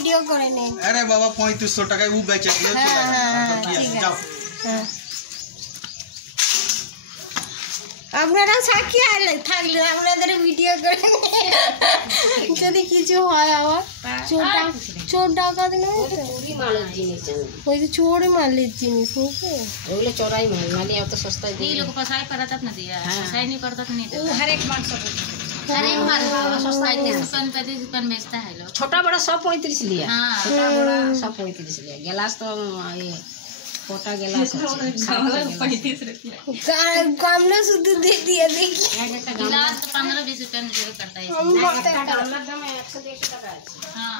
Video করে নে। আরে বাবা 3500 টাকায় উ বেচে দিও চলে যাও। হ্যাঁ আপনারা সাক্ষী থাকলে আপনাদের ভিডিও করে যদি কিছু হয় আবার চোর ডাকাত না চুরি মালের জিনিস ওই তো চোরই মালের জিনিস नहीं ওগুলো চোরাই মাল মানে এত সস্তায় ये लोग फसाई करतात ना दिया फसाई नहीं करतात नहीं वो हर एक माल सब हर एक माल सस्ता है दुकान पे दुकान बेचता है लोग छोटा बड़ा सब 35 लिया हाँ। छोटा बड़ा सब 35 लिया गिलास तो ये छोटा गिलास कामना शुद्ध दे दिया देखिए गिलास तो 15-20 रुपया में जरूर करता है गामलाর দাম 150 টাকা আছে हाँ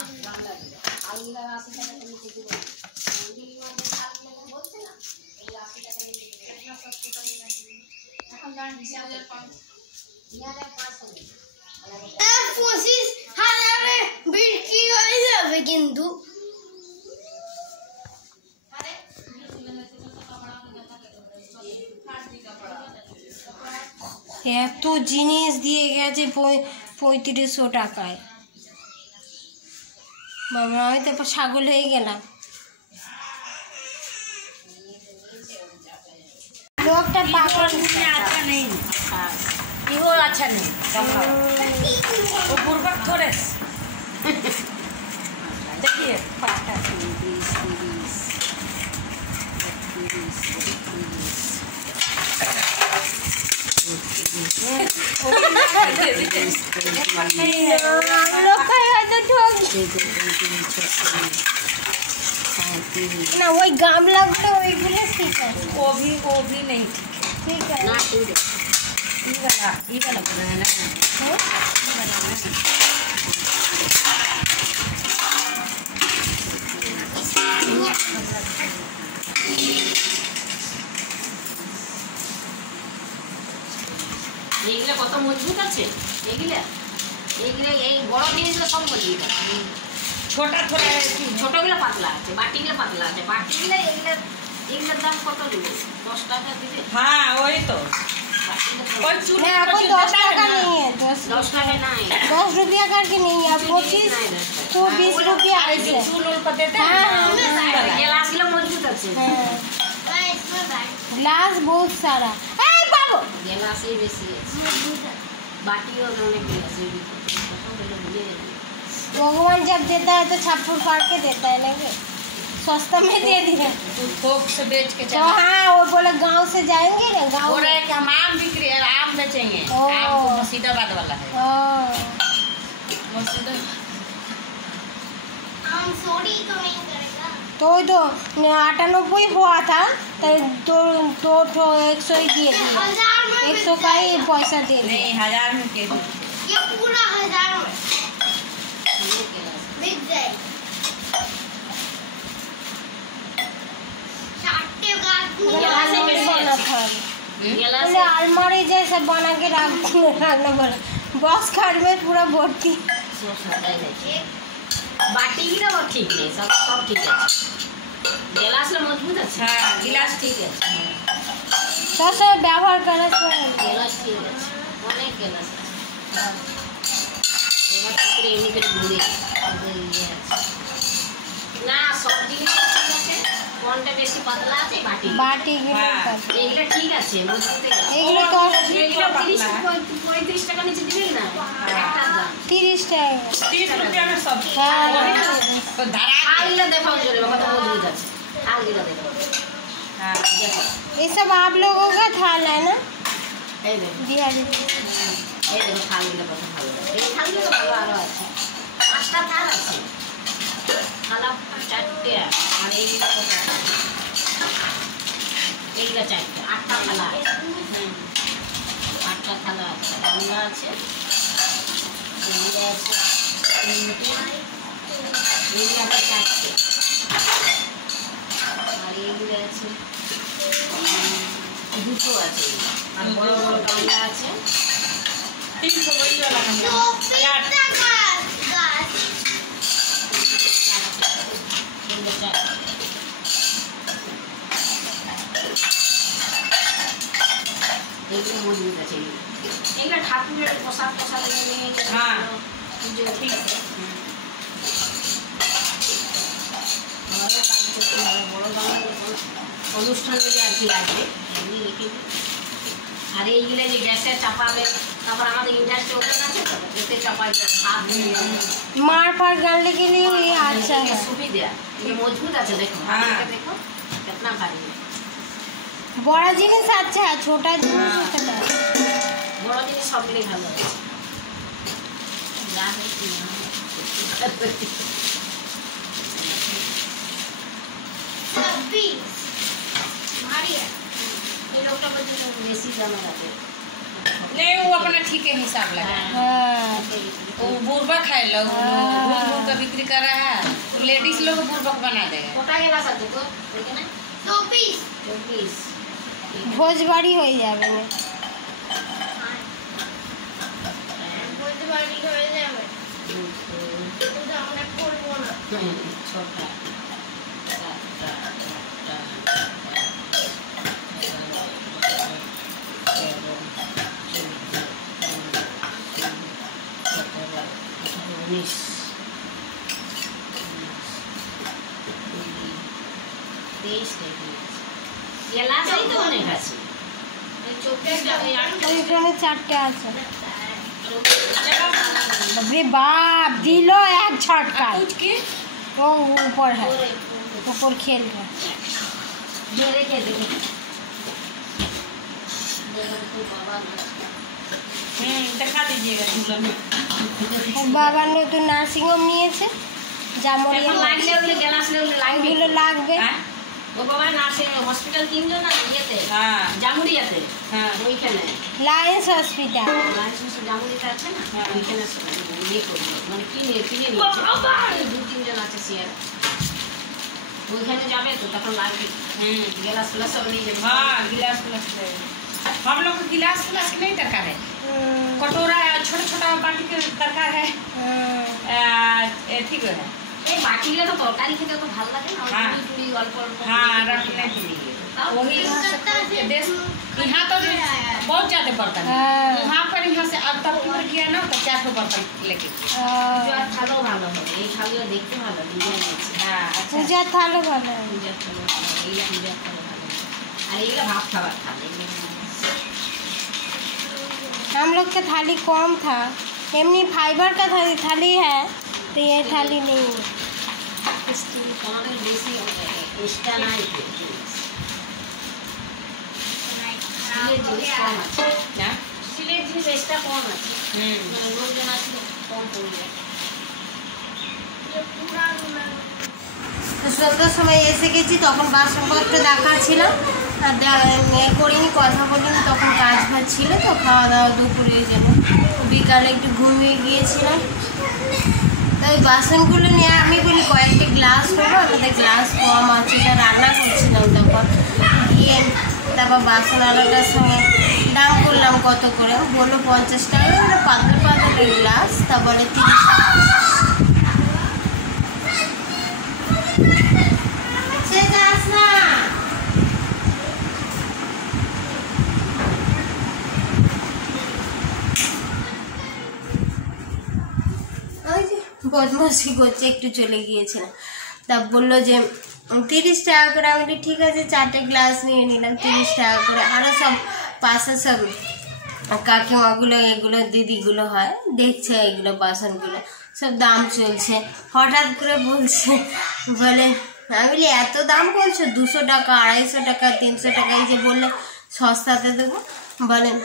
আলদা 80 টাকা করে নিচে দিব দিল্লি মানে সাত টাকা বলছে না এই 80 টাকা নিয়ে কেটনা 70 টাকা নিয়ে এখন দাম 20500 পঁচিশ হাজারে বিক্রি হয়ে যাবে কিন্তু এত জিনিস দিয়ে গেছে 3500 টাকায় বাবা আমি তো ছাগল হয়ে গেলাম লোকটা পাগল अच्छा नहीं वो अच्छा नहीं वो बुर्बक थोड़े देखिए ना वही गामला ওইগুলো ঠিক আছে वो भी नहीं ঠিক আছে ना ये वाला बनाना है এইগুলা কত মজবুত আছে এইগুলা এই বড় জিনিসগুলো সব মজবুত আছে ছোটগুলো পাতলা আছে বাটিগুলো পাতলা আছে বাটিগুলো এগুলোর দাম কত দেব 10 টাকা দিবে হ্যাঁ ওই তো नहीं आपको 10 টাকা नहीं है 10 টাকা नहीं 10 रुपया करके नहीं है 25 तो 20 रुपया ऐसे गिलासগুলো মজবুত আছে ग्लास बहुत सारा ए बाबू गिलासই বেশি আছে বাটিও অনেক আছে भगवान जब देता है तो छप्पर फाड़ के देता है ना कि सस्ता में दे दिया थोक से बेच के तो हाँ वो बोले गांव से जाएंगे ना गांव बोल रहे कि हम आम बिक्री है आम बेचेंगे ओ। आम तो मुर्शिदाबाद वाला है तो 98 हुआ था तो 100 ही दिए 100 का ही पैसा दे दिए नहीं 1000 में के ये पूरा 1000 में बिक जाए अलमारी जैसे बना के रखना पड़ा बॉक्स खाट में पूरा भर्ती बाटी की ना ठीक है सब ठीक है गिलास ला मजबूत है हां गिलास ठीक है तो सब व्यवहार करना गिलास ठीक है অনেক गिलास এবার পুরো এমনি করে ঘুরে না সব জিনিস ঠিক আছে কোনটা বেশি পাতলা আছে বাটি बाटी এইটা ঠিক আছে মজবুত আছে এগুলো তো 35 টাকা নিচে দিবেন না একটা দাম 30 টাকা 30 रुपया में सब हाँ तो धरा खाइले देखो जरे कत मजबूत আছে खाइले देखो हां देखो ये सब आप लोगों का थाल है ना এই দেখো बिहारी এই দেখো খাইলে কত ভালো এই খাইলে তো ভালো আরো আছে পাঁচটা থাল আছে থালা চারটে আর এইগুলো চারটে আটটা থালা আছে আটটা থালা আছে গামলা আছে এইগুলো আছে চারটে আর এইগুলো আছে দুটো আছে আর বড় বড় গামলা আছে 300 বড়ি वाला গামলা এইগুলো মজবুত আছে এইগুলো ঠাকুরের প্রসাদ প্রসাদ নিয়ে হ্যাঁ ঠিক আছে অনুষ্ঠানে আর কি লাগবে এমনি রেখে দিই। আর এইগুলো যে গ্যাসে চাপাবে, তারপর আমাদের ইন্ডাস্ট্রি ওপেন আছে তো, এতে চাপাই হাত मार पर गलने के लिए ये अच्छा है। সুবিধা। ये मजबूत আছে দেখো, দেখো कितना भारी है। बड़ा जिनिस अच्छा है, छोटा जिनिस अच्छा है। বড় জিনিস সব মিলে ভালো আছে। ये लोग का बच्चे बेसी दाम लगाते हैं। नहीं वो अपना ठीक है हिसाब लगा हाँ। वो बुर्बक है लोग भूल भूल का बिक्री कर रहा है तो लेडीज लोग बुर्बक बना देगा कोटा गेला सकते तो देखे ना 2 पीस भोज बाड़ी हो जावे छोटा ওইখানে চারটে আছে। अरे बाप दिलो एक झटका वो ऊपर है, ऊपर खेल रहा है। दिखा दीजिएगा दुल्हन बाबा ने तो नार्सिंग होम নিয়েছে জামরিয়া লাগলে ওগুলো গ্লাস লেগুলো লাগবে ওগুলো লাগবে। ও বাবা নার্সিং হসপিটাল তিনজন না ইয়েতে হ্যাঁ জামুরিয়াতে হ্যাঁ ওইখানে লায়েন্স হসপিটাল জামুরিয়াতে আছে না ওইখানে ইয়ে করবো মানে কিনে নিয়েছে 2-3 জন আছে সিয়ার ওইখানে যাবে তো তখন লাগবে গ্লাস প্লাস সব নিয়ে যাবে। हाँ गिलास प्लस हम लोग को गिलास प्लस नहीं दरकार है, कटोरा छोटा छोटा बाटी के दरकार है। ठीक है এই বাটিগুলো তো তরকারি খেতে তো ভালো লাগে না हाँ। পুরি পুরি অল্প অল্প हाँ रखने के लिए वही यहाँ से देश यहाँ तो बहुत ज्यादा बर्तन है हाँ। वहाँ पर यहाँ से अब तक टूर किया ना तो 4 बर्तन लेके পূজার থালও ভালো হবে, এই থালগুলো দেখতে ভালো ডিজাইন আছে। हाँ अच्छा পূজা থালো ভালো। পূজার থালও ভালো, এই পূজার থালও ভালো আর এইগুলো ভাত খাবার থাল এগুলো हम लोग का थाली कम था, एमनी फाइबर का थाली है तो ये थाली नहीं है। আমাদের বেশি এক্সট্রা নাই সিলের জিনিস কম আছে ना সিলের জিনিস এক্সট্রা কম আছে মানে লোকজন আছে কম পড়ে যায়। তো সন্ধ্যার সময় এসে গেছি, তখন বাসনপত্র দেখা ছিল আর করিনি, কথা বলিনি, তখন কাজ ভাজ ছিল তো খাওয়া দাওয়া দুপুরে ওই জন্য বিকালে একটু ঘুমিয়ে গিয়েছিলাম। তো ওই বাসনগুলো নিয়ে আমি বলি কয়েকটা গ্লাস করবো, আমাদের গ্লাস কম আছে, তা রান্না করছিলাম তখন গিয়ে তারপর বাসনওয়ালাটার সঙ্গে দাম করলাম কত করে, বললো 50 টাকা, মানে পাতলা পাতলা গ্লাস, তা বলে 30 টাকা। বদমাসি করছে, একটু চলে গিয়েছিলাম, তা বললো যে 30 টাকা করে। আমি বলি ঠিক আছে, 4টে গ্লাস নিয়ে নিলাম 30 টাকা করে। আরও সব পাশে সব কাকিমাগুলো এগুলো দিদিগুলো হয় দেখছে, এগুলো বাসনগুলো সব দাম চলছে। হঠাৎ করে বলছে, বলে আমি বলি এত দাম বলছো, 200 টাকা 250 টাকা 300 টাকা, এই যে বললে সস্তাতে দেবো, বলেন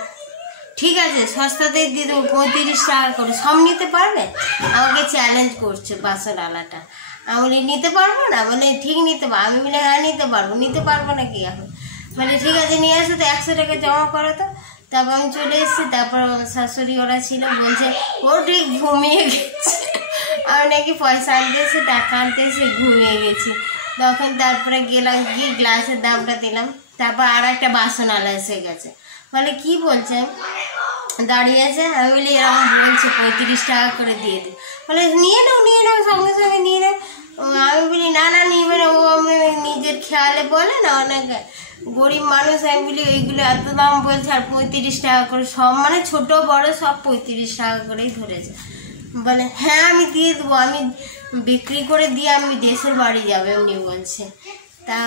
ঠিক আছে সস্তাতেই দিয়ে দেবো 35 টাকা করে, সব নিতে পারবে? আমাকে চ্যালেঞ্জ করছে বাসনওয়ালাটা। আমি বলি নিতে পারবো না, বলে ঠিক নিতে পারবো। আমি বলি হ্যাঁ নিতে পারবো না কি এখন? বলে ঠিক আছে নিয়ে আসো, তো 100 টাকা জমা করো তো। তারপর আমি চলে এসেছি, তারপর শাশুড়ি ওরা ছিল, বলছে ও ঠিক ঘুমিয়ে গেছে, আমি নাকি পয়সা আনতে এসে টাকা আনতে এসে ঘুমিয়ে গেছি। তখন তারপরে গেলাম, গিয়ে গ্লাসের দামটা দিলাম, তারপর আর একটা বাসনওয়ালা এসে গেছে, বলে কি বলছে দাঁড়িয়ে আছে। আমি বলি এরকম বলছে 35 টাকা করে দিয়ে দিই, বলে নিয়ে নাও সঙ্গে সঙ্গে নিয়ে নাও। আমি বলি না নিবে না, ও আমি নিজের খেয়ালে বলে না, অনেক গরিব মানুষ। আমি বলি এইগুলো এত দাম বলছে আর 35 টাকা করে, সব মানে ছোট বড় সব 35 টাকা করেই ধরেছে। বলে হ্যাঁ আমি দিয়ে দেবো, আমি বিক্রি করে দিয়ে আমি দেশের বাড়ি যাবে এমনি বলছে। তা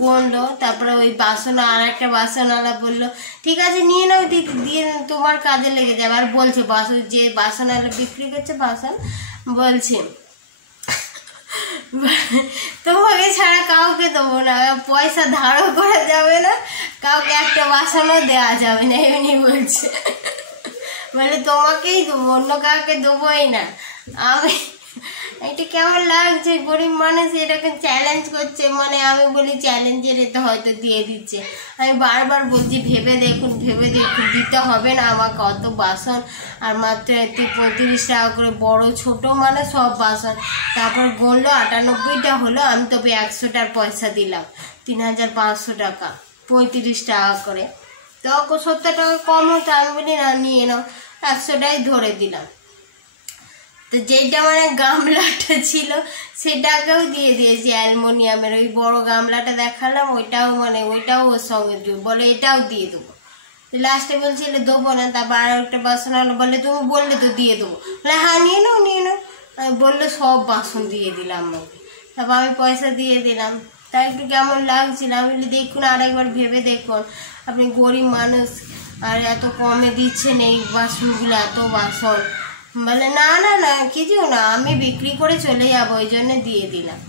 গুনলো, তারপরে ওই বাসন আর একটা বাসনওয়ালা বললো ঠিক আছে নিয়ে নাও দিদি, দিয়ে তোমার কাজে লেগে যাবে। আর বলছে বাসন, যে বাসনওয়ালা বিক্রি করছে বাসন, বলছে তোমাকে ছাড়া কাউকে দেবো না, পয়সা ধারও করা যাবে না, কাউকে একটা বাসনও দেওয়া যাবে না, এমনি বলছে। বলে তোমাকেই দেবো, অন্য কাউকে দেবোই না। আমি এটা কেমন লাগছে, গরিব মানুষ এটাকে চ্যালেঞ্জ করছে, মানে আমি বলি চ্যালেঞ্জের এতে হয়তো দিয়ে দিচ্ছে। আমি বারবার বলছি ভেবে দেখুন দিতে হবে না আমাকে অত বাসন, আর মাত্র 35 টাকা করে, বড় ছোট মানে সব বাসন। তারপর গুনলো 98টা হলো, আমি তবে 100টার পয়সা দিলাম, 3500 টাকা, 35 টাকা করে। তো 70 টাকা কম হতো, আমি বলি না নিয়ে নাও, 100টাই ধরে দিলাম। তো যেটা মানে গামলাটা ছিল সেটাকেও দিয়ে দিয়েছি, অ্যালুমিনিয়ামের ওই বড় গামলাটা দেখালাম, ওইটাও ওর সঙ্গে বলে এটাও দিয়ে দেবো। লাস্টে বলছিল দেবো না, তারপর আর একটা বাসন আলো বলে তুমি বললে তো দিয়ে দেবো, বলে হ্যাঁ নিয়ে নাও। বললে সব বাসন দিয়ে দিলাম আমাকে, তারপর আমি পয়সা দিয়ে দিলাম। তাই একটু কেমন লাগছিল, আমি বলি দেখুন আরেকবার ভেবে দেখুন, আপনি গরিব মানুষ আর এত কমে দিচ্ছেন এই বাসনগুলো, এত বাসন। বলে না না না কিছু না, আমি বিক্রি করে চলে যাবো, ওই জন্য দিয়ে দিলাম।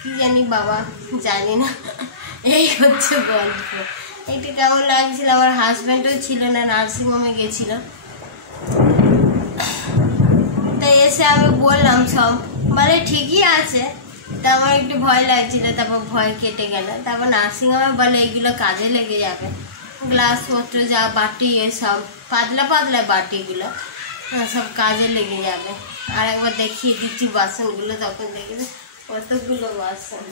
কি জানি বাবা, জানি না। এই হচ্ছে গল্প। এইটা কেমন লাগছিল, আমার হাজব্যান্ডও ছিল না, নার্সিংহোমে গেছিল। তাই এসে আমি বললাম সব, বলে ঠিকই আছে। তা আমার একটু ভয় লাগছিল, তারপর ভয় কেটে গেল। তারপর নার্সিংহোমে বলে এইগুলো কাজে লেগে যাবে, গ্লাসপত্র যা বাটি এসব পাতলা পাতলা বাটিগুলো সব কাজে লেগে যাবে। আর একবার দেখিয়ে দিচ্ছি বাসনগুলো, তখন দেখবে কতগুলো বাসন,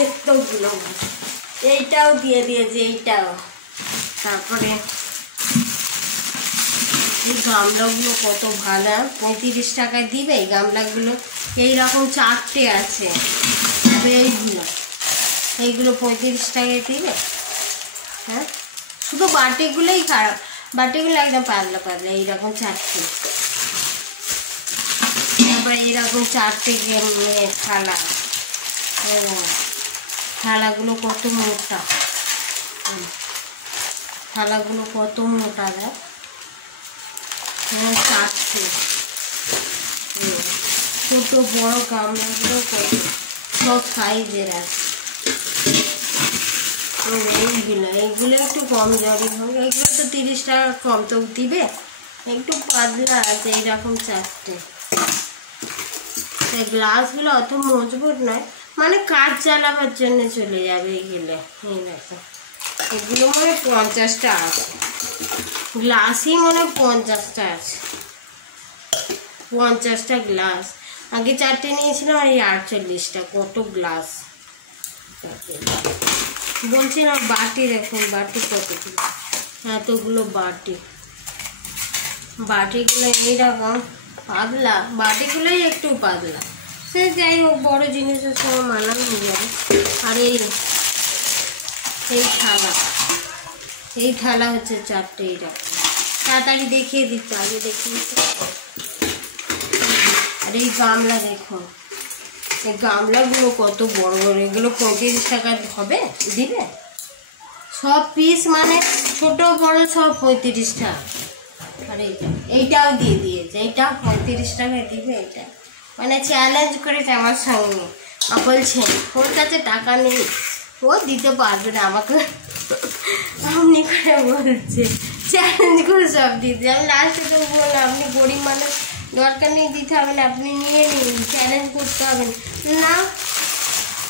এতগুলো। এইটাও দিয়ে দিয়েছে, এইটাও। তারপরে এই গামলাগুলো কত ভালো, 35 টাকায় দিবে এই গামলাগুলো। এইরকম 4টে আছে, এইগুলো 35 টাকায় দিবে। হ্যাঁ, শুধু বাটিগুলোই খারাপ, বাটিগুলো একদম পাতলা পাতলা, এইরকম 4টে। তারপরে এইরকম 4টে থালা, থালাগুলো কত মোটা, থালাগুলো কত মোটা দেয়, 4টে। ছোট বড় গামলাগুলো কত সব সাইজের আছে। এইগুলো একটু কম জরি হবে, এইগুলো তো 30 টাকা কম তো দিবে, একটু পাতলা আছে, এইরকম 4টে। গ্লাসগুলো অত মজবুত নয়, মানে কাজ চালাবার জন্য চলে যাবে এইগুলো। এই দেখো, এগুলো মানে 50টা আছে, গ্লাসই মনে 50টা আছে, 50টা গ্লাস। আগে 4টে নিয়েছিলাম, আর এই 48টা, কত গ্লাস। বলছিলাম বাটি দেখুন, বাটি কতগুলো, এতগুলো বাটি। বাটিগুলো এইরকম পাতলা, বাটিগুলোই একটু পাতলা, সে যাই হোক বড় জিনিসের সঙ্গে মানানো হয়ে যাবে। আর এই থালা হচ্ছে 4টে, এইরকম। তাড়াতাড়ি দেখিয়ে দিচ্ছে, আগে দেখিয়ে দিচ্ছে। আর এই গামলা দেখুন, এই গামলাগুলো কত বড় বড়, এগুলো 35 টাকা হবে দিবে। সব পিস মানে ছোট বড় সব 35 টাকা। আর এইটাও দিয়ে দিয়েছে, এইটাও 35 টাকায় দিবে। এটা মানে চ্যালেঞ্জ করেছে আমার সঙ্গে, বলছে ওর কাছে টাকা নেই, ও দিতে পারবে না আমাকে, আপনি করে বলছে চ্যালেঞ্জ করে সব দিতে। আমি লাস্টে তো বললাম আপনি গরিব মানুষ, দরকার নেই দিতে হবে না, আপনি নিয়ে নিন, চ্যালেঞ্জ করতে হবে না।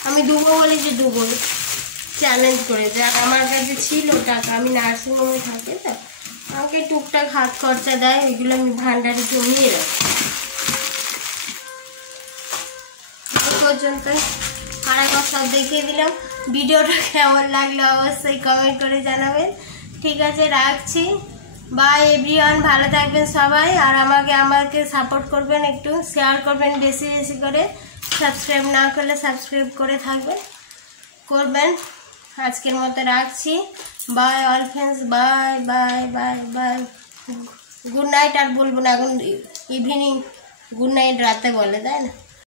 আমি দেবো বলি যে দেবো, চ্যালেঞ্জ করে। যাক আমার কাছে ছিল টাকা, আমি নার্সিংহোমে থাকি তো, আমাকে টুকটাক হাত খরচা দেয়, ওইগুলো আমি ভান্ডারে জমিয়ে রাখি। এই পর্যন্ত আর একবার সব দেখিয়ে দিলাম। ভিডিওটা কেমন লাগলো অবশ্যই কমেন্ট করে জানাবেন। ঠিক আছে, রাখছি। বাই এভরিওয়ান, ভালো থাকবেন সবাই। আর আমাকে সাপোর্ট করবেন, একটু শেয়ার করবেন বেশি বেশি করে। সাবস্ক্রাইব না করলে সাবস্ক্রাইব করে করবেন। আজকের মতো রাখছি। Bye all friends, bye bye bye bye. Good night আর বলবো না, এখন ইভিনিং, গুড নাইট রাতে বলে, তাই না?